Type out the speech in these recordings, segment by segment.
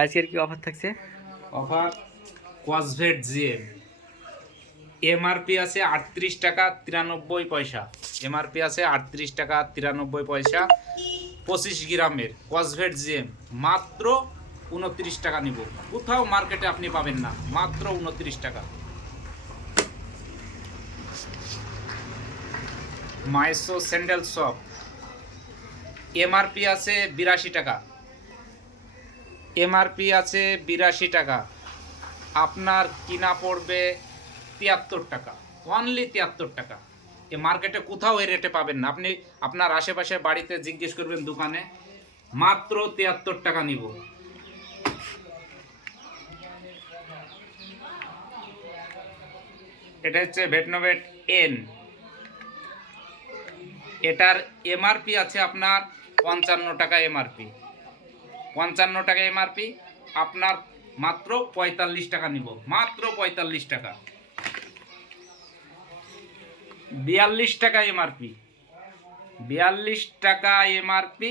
আজকের কি অফার থাকছে? Offer কোয়াসভেট GM. এমআরপি আছে আটত্রিশ টাকা তিরানব্বই পয়সা। এমআরপি আছে আটত্রিশ টাকা তিরানব্বই পয়সা পঁচিশ গ্রামের কোয়াসভেট জিএম। মাত্র উনত্রিশ টাকা নিব। কোথাও মার্কেটে আপনি পাবেন না। মাত্র উনত্রিশ টাকা। মাইসো স্যান্ডেল শপ। এমআরপি আছে বিরাশি টাকা। এমআরপি আছে বিরাশি টাকা। আপনার কিনা পড়বে তিয়াত্তর টাকা। অনলি তিয়াত্তর টাকা। এ মার্কেটে কোথাও এই রেটে পাবেন না। আপনি আপনার আশেপাশে বাড়িতে জিজ্ঞেস করবেন দোকানে, মাত্র তিয়াত্তর টাকা নিব। এটা হচ্ছে ভেটনোভেট এন এটার এমআরপি আছে আপনার পঞ্চান্ন টাকা এমআরপি। পঞ্চান্ন টাকা এমআরপি আপনার মাত্র পঁয়তাল্লিশ টাকা নিব, মাত্র পঁয়তাল্লিশ টাকা। বিয়াল্লিশ টাকা এমআরপি বিয়াল্লিশ টাকা এমআরপি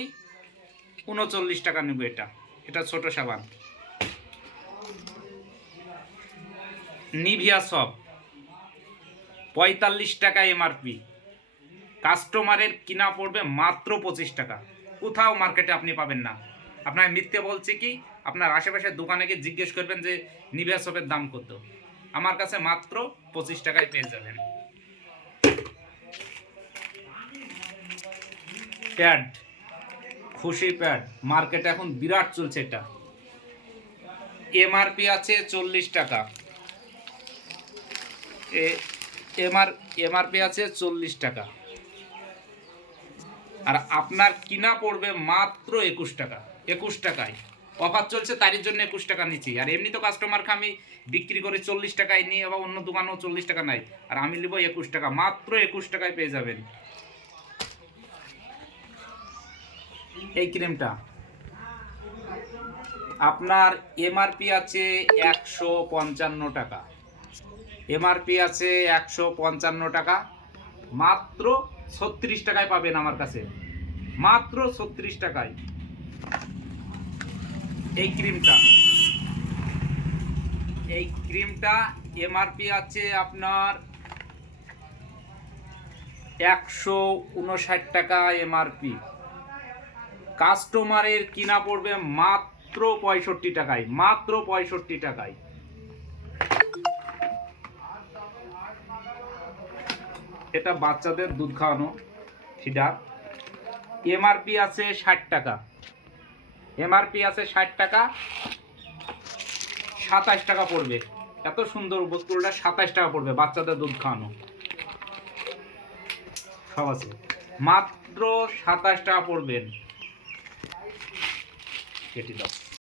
উনচল্লিশ টাকা নিব এটা এটা ছোট সাবান। নিভিয়া সব, পঁয়তাল্লিশ টাকা এমআরপি কাস্টমারের কিনা পড়বে মাত্র পঁচিশ টাকা। কোথাও মার্কেটে আপনি পাবেন না। আপনার মিথ্যে বলছে কি? আপনার আশেপাশের দোকানে গিয়ে জিজ্ঞেস করবেন যে, নিভিয়া সপের দাম কত? আমার কাছে মাত্র পঁচিশ টাকায় পেয়ে যাবেন। প্যাড। খুশি প্যাড। মার্কেট এখন বিরাট চলছে এটা। এমআরপি আছে চল্লিশ টাকা। এমআর, এমআরপি আছে চল্লিশ টাকা। আর আপনার কিনা পড়বে মাত্র একুশ টাকা। একুশ টাকায়। অফার চলছে, তারই জন্য একুশ টাকা নিচ্ছি। আর এমনি তো কাস্টমারকে আমি বিক্রি করে চল্লিশ টাকায় নিই বা অন্য দোকানেও চল্লিশ টাকা নাই। আর আমি নেব একুশ টাকা, মাত্র একুশ টাকায় পেয়ে যাবেন। এই ক্রিমটা আপনার এমআরপি আছে একশো পঞ্চান্ন টাকা। এমআরপি আছে একশো পঞ্চান্ন টাকা। মাত্র ছত্রিশ টাকায় পাবেন আমার কাছে। মাত্র ছত্রিশ টাকায়। এই ক্রিমটা। এই ক্রিমটা এমআরপি আছে আপনার একশো উনষাট টাকা এমআরপি কাস্টমারের কিনা পড়বে মাত্র পঁয়ষট্টি টাকায়, মাত্র পঁয়ষট্টি টাকায়। এটা বাচ্চাদের দুধ খাওয়ানো ফিডার এমআরপি আছে ষাট টাকা। এমআরপি আছে ষাট টাকা, সাতাশ টাকা পড়বে। এত সুন্দর বস্তুটা সাতাশ টাকা পড়বে, বাচ্চাদের দুধ খাওয়ানো। সব আছে। মাত্র সাতাশ টাকা পড়বেন কেটে দাও।